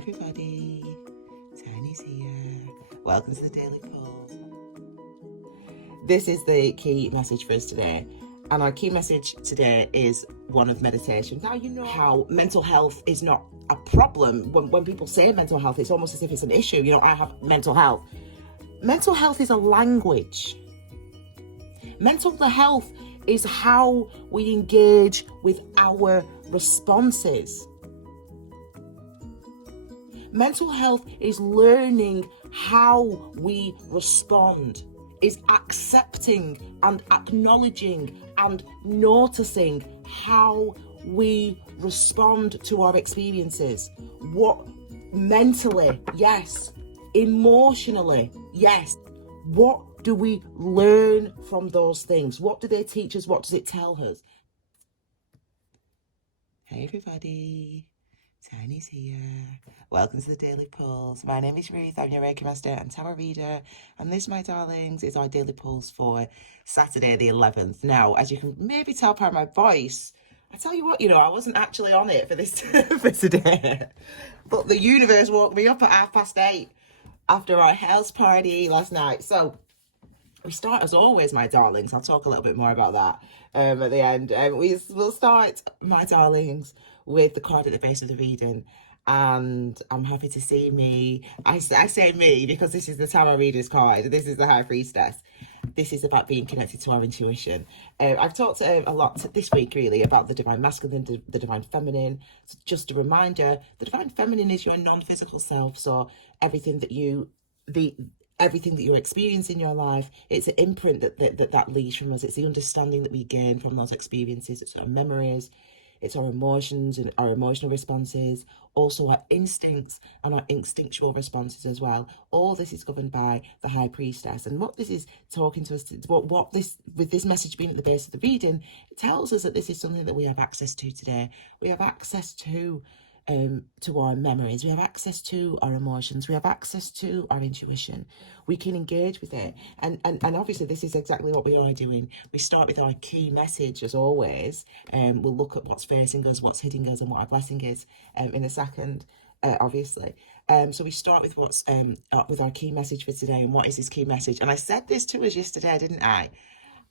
Hey everybody, Tiny's here. Welcome to the Daily Pulse. This is the key message for us today. And our key message today is one of meditation. Now, you know how mental health is not a problem. When people say mental health, it's almost as if it's an issue. You know, I have mental health. Mental health is a language. Mental health is how we engage with our responses. Mental health is learning how we respond, is accepting and acknowledging and noticing how we respond to our experiences. What mentally, yes. Emotionally, yes. What do we learn from those things? What do they teach us? What does it tell us? Hey everybody. Tiny's here. Welcome to the Daily Pulse. My name is Ruth. I'm your Reiki Master and Tarot Reader. And this, my darlings, is our Daily Pulse for Saturday the 11th. Now, as you can maybe tell by my voice, I tell you what, I wasn't actually on it for this for today. But the universe woke me up at 8:30 after our house party last night. So we start as always, my darlings. I'll talk a little bit more about that at the end. We'll start, my darlings, with the card at the base of the reading. And I'm happy to see me. I say me because this is the Tarot Reader's card. This is the High Priestess. This is about being connected to our intuition. I've talked a lot this week, really, about the Divine Masculine, the Divine Feminine. So just a reminder, the Divine Feminine is your non-physical self. So everything that you're experiencing in your life, it's an imprint that leaves from us. It's the understanding that we gain from those experiences. It's our memories, it's our emotions and our emotional responses, also our instincts and our instinctual responses as well. All this is governed by the High Priestess. And what this is talking to us, with this message being at the base of the reading, it tells us that this is something that we have access to today. We have access to our memories, we have access to our emotions, we have access to our intuition. We can engage with it, and obviously this is exactly what we are doing. We start with our key message as always, and we'll look at what's facing us, what's hitting us, and what our blessing is in a second, obviously. So we start with what's with our key message for today. And what is this key message? And I said this to us yesterday, didn't I?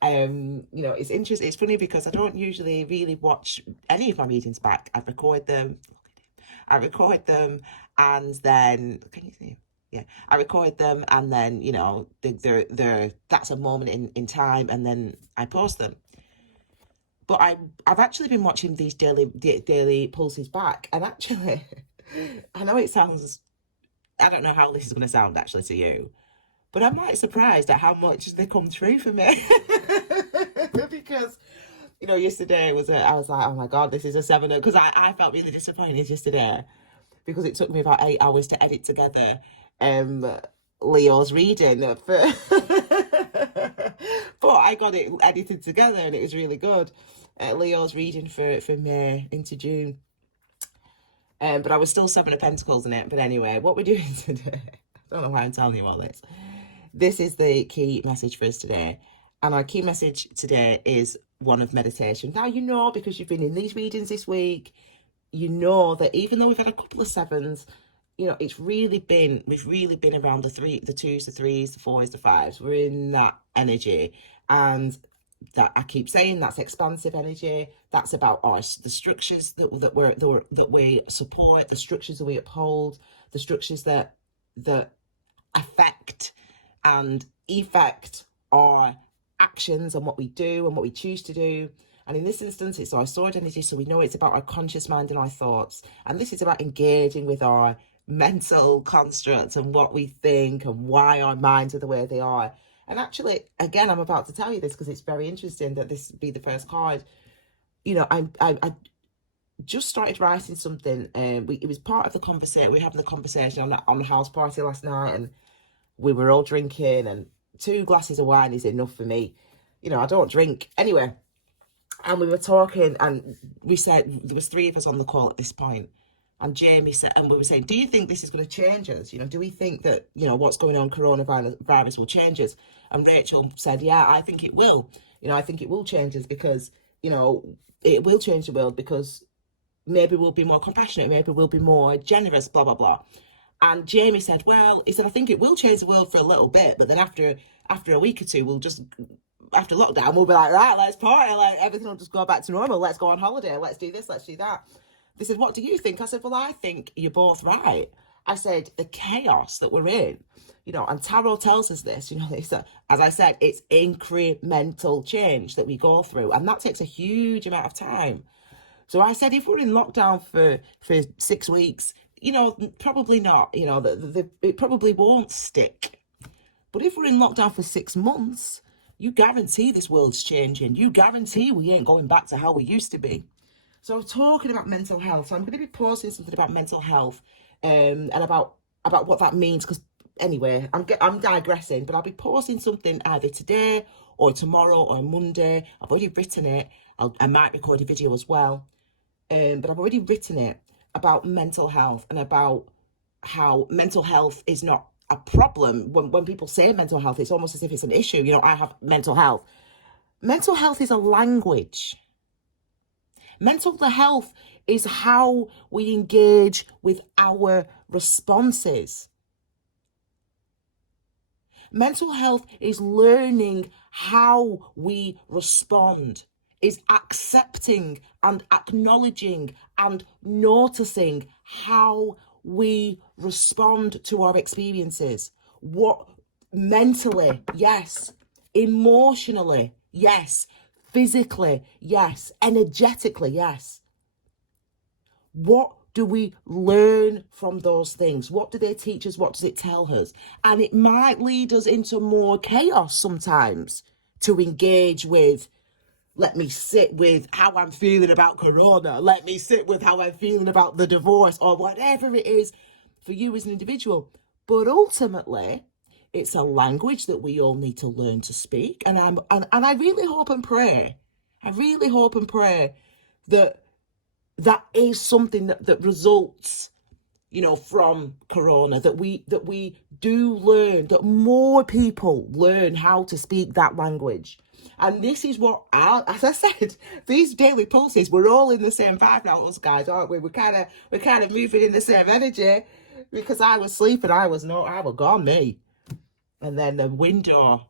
It's interesting. It's funny because I don't usually really watch any of my readings back. I record them and then, can you see? Yeah, I record them and then, they're that's a moment in time, and then I post them. But I've actually been watching these daily pulses back, and actually, I know it sounds, I don't know how this is going to sound actually to you, but I'm quite surprised at how much they come through for me. Because yesterday I was like, oh my God, this is a 7, because I felt really disappointed yesterday because it took me about 8 hours to edit together Leo's reading but I got it edited together and it was really good. Leo's reading for May into June, but I was still 7 of Pentacles in it. But anyway, what we're doing today, I don't know why I'm telling you all this. This is the key message for us today. And our key message today is one of meditation. Now, because you've been in these readings this week, that even though we've had a couple of 7s, we've really been around the 2s, the 3s, the 4s, the 5s. We're in that energy. And that I keep saying, that's expansive energy. That's about the structures that we support, the structures that we uphold, the structures that affect and effect our actions and what we do and what we choose to do. And in this instance, it's our sword energy, so we know it's about our conscious mind and our thoughts. And this is about engaging with our mental constructs and what we think and why our minds are the way they are. And actually, again, I'm about to tell you this because it's very interesting that this be the first card. I just started writing something. It was part of the conversation. We were having the conversation on the house party last night, and we were all drinking, and 2 glasses of wine is enough for me. I don't drink anyway. And we were talking, and we said, there was 3 of us on the call at this point, and Jamie said, and we were saying, do you think this is going to change us? Do we think that, what's going on, coronavirus will change us? And Rachel said, yeah, I think it will. I think it will change us because, it will change the world because maybe we'll be more compassionate, maybe we'll be more generous, blah, blah, blah. And Jamie said, well, he said, I think it will change the world for a little bit, but then after a week or two, we'll just, after lockdown, we'll be like, right, let's party, like everything will just go back to normal. Let's go on holiday. Let's do this. Let's do that. They said, what do you think? I said, well, I think you're both right. I said, the chaos that we're in, you know, and Tarot tells us this, you know, as I said, it's incremental change that we go through, and that takes a huge amount of time. So I said, if we're in lockdown for 6 weeks, you know, probably not, you know, it probably won't stick. But if we're in lockdown for 6 months, you guarantee this world's changing. You guarantee we ain't going back to how we used to be. So I'm talking about mental health. So I'm going to be posting something about mental health and about what that means. Because anyway, I'm digressing, but I'll be posting something either today or tomorrow or Monday. I've already written it. I might record a video as well. But I've already written it about mental health and about how mental health is not a problem. When people say mental health, it's almost as if it's an issue. You know, I have mental health. Mental health is a language. Mental health is how we engage with our responses. Mental health is learning how we respond, is accepting and acknowledging and noticing how we respond to our experiences. What mentally, yes. Emotionally, yes. Physically, yes. Energetically, yes. What do we learn from those things? What do they teach us? What does it tell us? And it might lead us into more chaos sometimes to engage with. Let me sit with how I'm feeling about Corona. Let me sit with how I'm feeling about the divorce, or whatever it is for you as an individual. But ultimately, it's a language that we all need to learn to speak. And I really hope and pray. I really hope and pray that that is something that results, you know, from Corona, that we do learn, that more people learn how to speak that language. And this is what, as I said, these daily pulses, we're all in the same vibe now, us guys, aren't we? We're kind of moving in the same energy, because I was sleeping, I was gone, me. And then the window,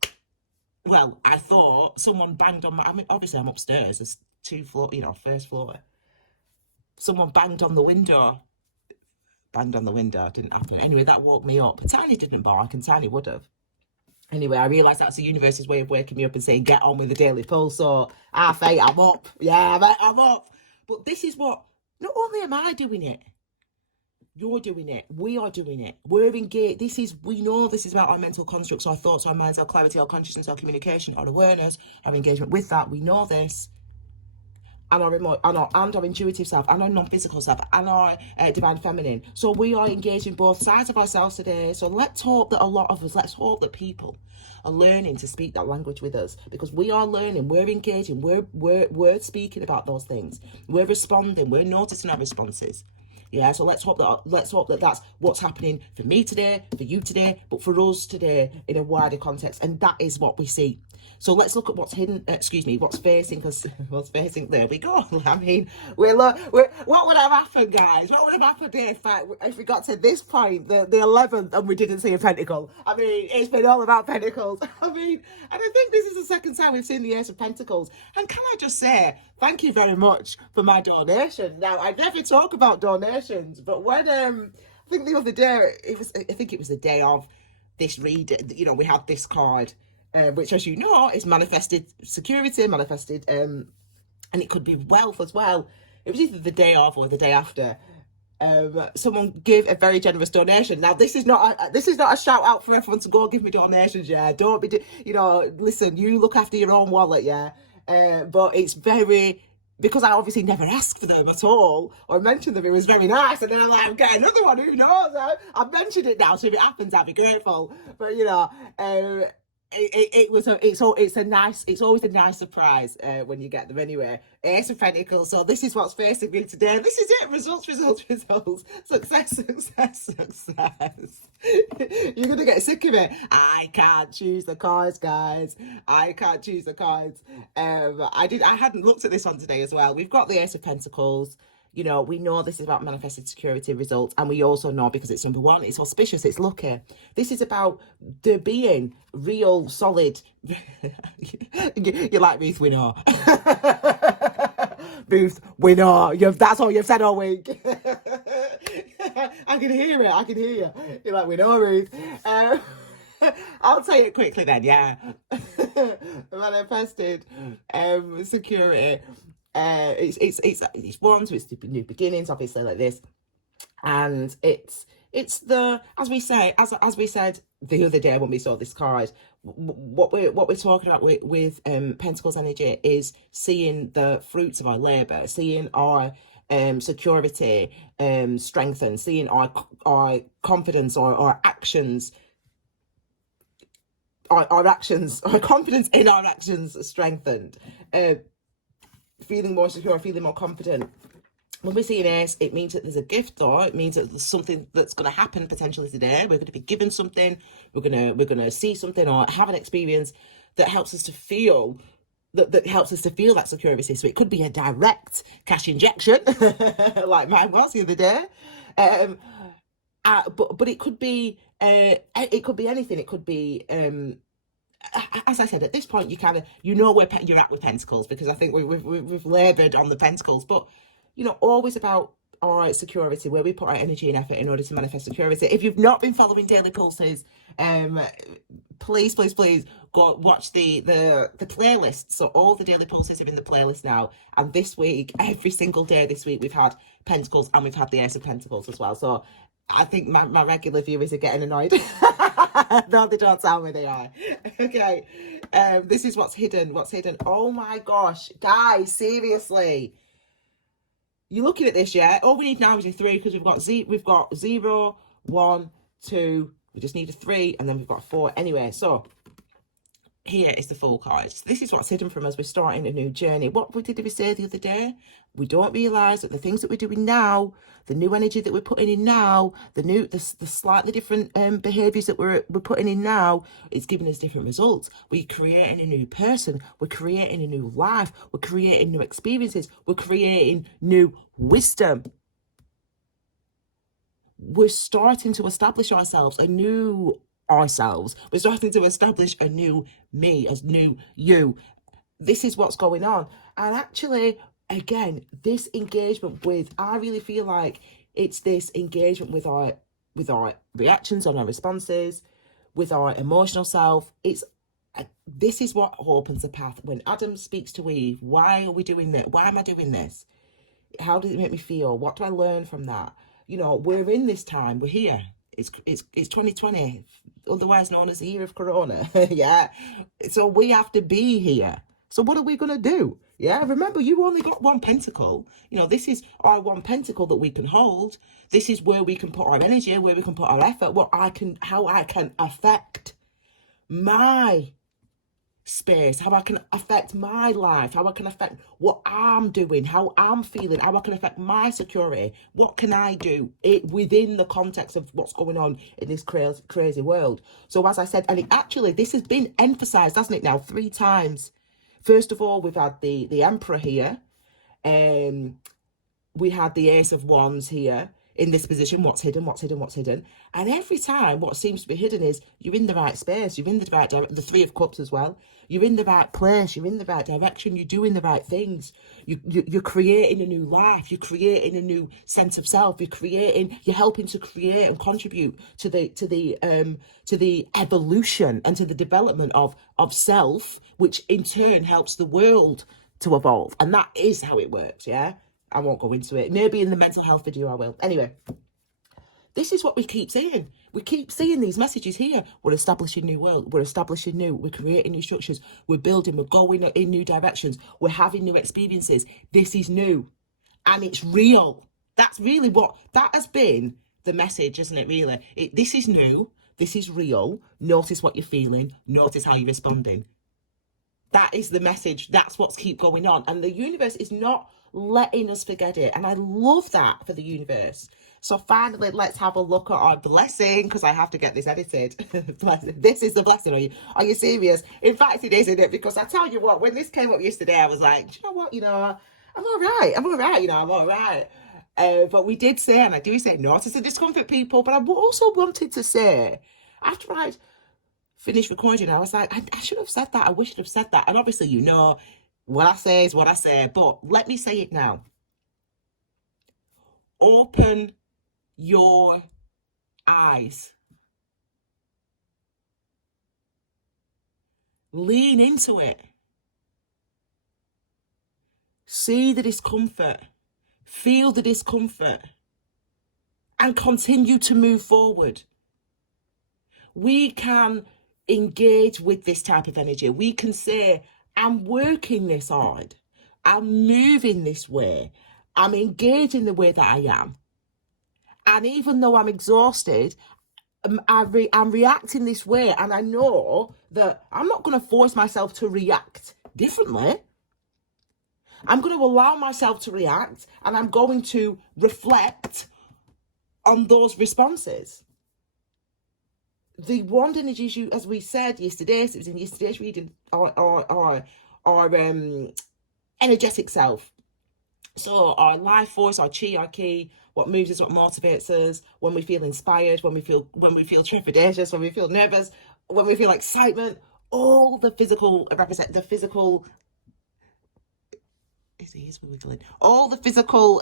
well, I thought someone banged on I mean, obviously I'm upstairs, there's 2 floors, you know, first floor. Someone banged on the window, didn't happen. Anyway, that woke me up. Tiny didn't bark, and Tiny would have. Anyway, I realised that's the universe's way of waking me up and saying, get on with the daily pulse. So, 8:30, I'm up. Yeah, I'm up. But this is what, not only am I doing it, you're doing it. We are doing it. We're engaged. We know this is about our mental constructs, our thoughts, our minds, our clarity, our consciousness, our communication, our awareness, our engagement with that. We know this. And our intuitive self, and our non-physical self, and our divine feminine. So we are engaging both sides of ourselves today. So let's hope that people are learning to speak that language with us, because we are learning, we're engaging, we're speaking about those things, we're responding, we're noticing our responses. Yeah, so let's hope that that's what's happening for me today, for you today, but for us today in a wider context, and that is what we see. So let's look at what's hidden. What's facing? Because what's facing? There we go. I mean, what would have happened, guys? What would have happened if we got to this point, the 11th, and we didn't see a pentacle? I mean, it's been all about pentacles. I mean, and I think this is the second time we've seen the Ace of Pentacles. And can I just say, thank you very much for my donation. Now, I never talk about donations, but when I think the other day, I think it was the day of this read. You know, we had this card. Which, as you know, is manifested security, and it could be wealth as well. It was either the day of or the day after. Someone gave a very generous donation. Now, this is not a shout out for everyone to go give me donations. Yeah, don't be, listen. You look after your own wallet. Yeah, but it's very. Because I obviously never asked for them at all or mentioned them, it was very nice. And then I'm getting another one. Who knows? I've mentioned it now, so if it happens, I'll be grateful. But it's always a nice surprise when you get them. Anyway, Ace of Pentacles. So this is what's facing me today. This is it. Results. Success. You're gonna get sick of it. I can't choose the cards, guys. I can't choose the cards. I hadn't looked at this one today as well. We've got the Ace of Pentacles. You know, we know this is about manifested security results, and we also know, because it's number one, it's auspicious, it's lucky. This is about there being real, solid. You like Ruth Winner. Ruth Winner. That's all you've said all week. I can hear it. I can hear you. You're like, we know, Ruth. I'll say it quickly then, yeah. Manifested security. It's one, so it's the new beginnings, obviously, like this, and it's the, as we said the other day when we saw this card, what we're talking about with Pentacles energy is seeing the fruits of our labor, seeing our security strengthen, seeing our confidence or our actions. Our actions, our confidence in our actions strengthened, feeling more secure, feeling more confident. When we see an ace, it means that there's a gift, or it means that there's something that's going to happen potentially today. We're going to be given something, we're gonna see something or have an experience that helps us to feel that helps us to feel that security. So it could be a direct cash injection, like mine was the other day. But it could be anything. It could be as I said, at this point, you know where you're at with Pentacles, because I think we've laboured on the Pentacles, but you know, always about our security, where we put our energy and effort in order to manifest security. If you've not been following Daily Pulses, please go watch the playlist. So all the Daily Pulses are in the playlist now, and this week, every single day this week, we've had Pentacles and we've had the Ace of Pentacles as well. So I think my regular viewers are getting annoyed. No, they don't tell me they are. Okay. This is what's hidden. Oh my gosh, guys, seriously. You're looking at this, yeah? All we need now is a 3, because we've got 0, 1, 2. We just need a 3, and then we've got a 4. Anyway, so here is the Fool card. So this is what's hidden from us. We're starting a new journey. What did we say the other day? We don't realise that the things that we're doing now, the new energy that we're putting in now, the slightly different behaviours that we're putting in now, it's giving us different results. We're creating a new person. We're creating a new life. We're creating new experiences. We're creating new wisdom. We're starting to establish ourselves, we're starting to establish a new me, a new you. This is what's going on. And actually, again, this engagement I really feel like it's this engagement with our reactions on our responses, with our emotional self. This is what opens the path. When Adam speaks to Eve, why are we doing this? Why am I doing this? How does it make me feel? What do I learn from that? You know, we're in this time. We're here. It's 2020, otherwise known as the year of Corona. Yeah. So we have to be here. So what are we going to do? Yeah. Remember, you only got one pentacle. You know, this is our one pentacle that we can hold. This is where we can put our energy, where we can put our effort, how I can affect my space, how I can affect my life, how I can affect what I'm doing, how I'm feeling, how I can affect my security. What can I do within the context of what's going on in this crazy world? So as I said, and this has been emphasized, hasn't it, now 3 times. First of all, we've had the Emperor here. We had the Ace of Wands here. In this position, what's hidden? And every time what seems to be hidden is you're in the right space, you're in the right direction. The 3 of Cups as well. You're in the right place, you're in the right direction, you're doing the right things. You're creating a new life, you're creating a new sense of self, you're helping to create and contribute to the evolution and to the development of self, which in turn helps the world to evolve. And that is how it works, yeah? I won't go into it. Maybe in the mental health video I will. Anyway, this is what we keep seeing. We keep seeing these messages here. We're establishing new world. We're creating new structures. We're building. We're going in new directions. We're having new experiences. This is new. And it's real. That's really that has been the message, isn't it, really? This is new. This is real. Notice what you're feeling. Notice how you're responding. That is the message. That's what's keep going on. And the universe is not letting us forget it. And I love that for the universe. So finally, let's have a look at our blessing, because I have to get this edited. This is the blessing. Are you serious? In fact, it is, isn't it? Because I tell you what, when this came up yesterday, I was like, do you know what? I I'm all right. I'm all right. I'm all right. But we did say, and I do say, notice the discomfort, people. But I also wanted to say, after I finished recording, I was like, I should have said that. I wish I'd have said that. And obviously, what I say is what I say. But let me say it now. Open your eyes. Lean into it. See the discomfort. Feel the discomfort. And continue to move forward. We can engage with this type of energy. We can say, I'm working this hard. I'm moving this way. I'm engaging the way that I am. And even though I'm exhausted, I'm reacting this way. And I know that I'm not going to force myself to react differently. I'm going to allow myself to react, and I'm going to reflect on those responses. The wand energies, as we said yesterday, so it was in yesterday's reading, our energetic self. So our life force, our chi, our ki, what moves us, what motivates us, when we feel inspired, when we feel trepidatious, when we feel nervous, when we feel excitement, all the physical all the physical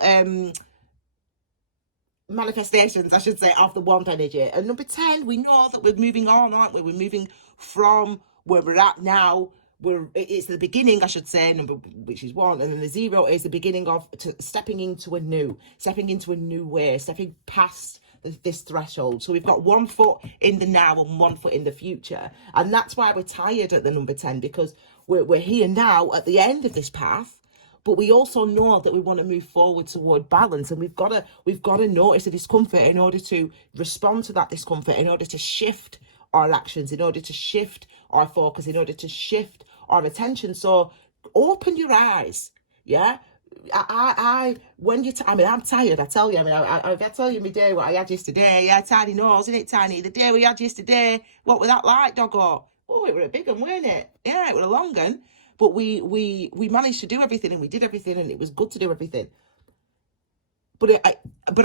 manifestations, I should say, of the wand energy. And number 10, we know that we're moving on, aren't we? We're moving from where we're at now. It's the beginning, I should say, which is 1, and then the 0 is the beginning of stepping into a new way, stepping past this threshold. So we've got 1 foot in the now and 1 foot in the future, and that's why we're tired at the number 10, because we're here now at the end of this path. But we also know that we want to move forward toward balance, and we've got to notice the discomfort in order to respond to that discomfort, in order to shift our actions, in order to shift our focus, in order to shift our attention. So open your eyes. Yeah. I'm tired, I tell you. I tell you my day, what I had yesterday. Yeah, Tiny knows, isn't it, Tiny? The day we had yesterday, what was that like, doggo? Oh, it was a big one, weren't it? Yeah, it was a long one. But we managed to do everything, and we did everything, and it was good to do everything. But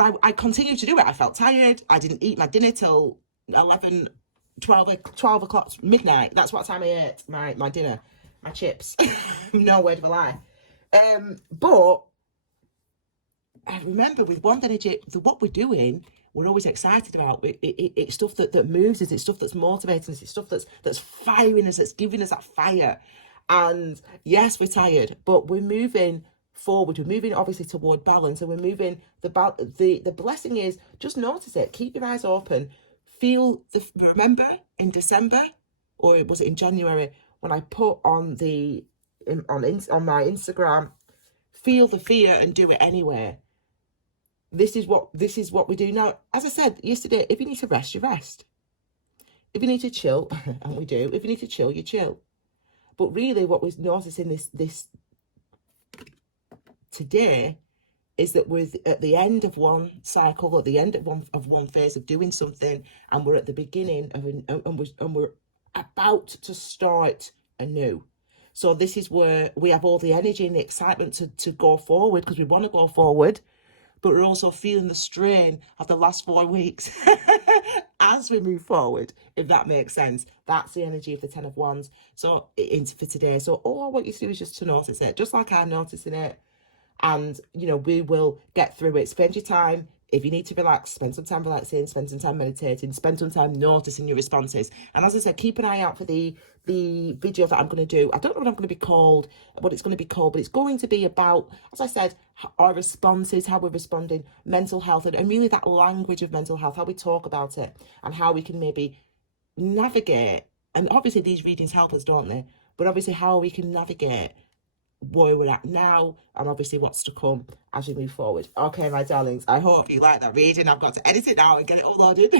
I continued to do it. I felt tired. I didn't eat my dinner till 11, 12 o'clock, midnight. That's what time I ate my dinner, my chips. No word of a lie. But I remember with wand energy, what we're doing, we're always excited about. It's stuff that moves us. It's stuff that's motivating us. It's stuff that's firing us. That's giving us that fire. And yes, we're tired, but we're moving forward. We're moving obviously toward balance, and we're moving. The blessing is just notice it. Keep your eyes open. Feel remember in December, or was it in January, when I put on my Instagram, feel the fear and do it anyway. This is what we do now. As I said yesterday, if you need to rest, you rest. If you need to chill, and we do. If you need to chill, you chill. But really, what we're noticing this today is that we're at the end of one cycle, at the end of one phase of doing something, and we're at the beginning and we're about to start anew. So this is where we have all the energy and the excitement to go forward, because we want to go forward, but we're also feeling the strain of the last 4 weeks as we move forward, if that makes sense. That's the energy of the 10 of Wands. So for today. So all I want you to do is just to notice it, just like I'm noticing it. And, we will get through it. Spend your time. If you need to relax, spend some time relaxing, spend some time meditating, spend some time noticing your responses. And as I said, keep an eye out for the video that I'm going to do. I don't know what it's going to be called, but it's going to be about, as I said, our responses, how we're responding, mental health, and really that language of mental health, how we talk about it, and how we can maybe navigate. And obviously these readings help us, don't they? But obviously how we can navigate where we're at now, and obviously what's to come as we move forward. Okay, my darlings, I hope you like that reading. I've got to edit it now and get it all loaded.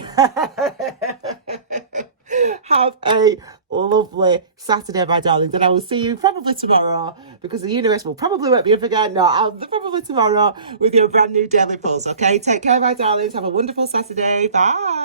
Have a lovely Saturday, my darlings, and I will see you probably tomorrow, because the universe will probably wake me up again. No, I'll probably tomorrow with your brand new Daily Pulse. Okay, take care, my darlings. Have a wonderful Saturday. Bye.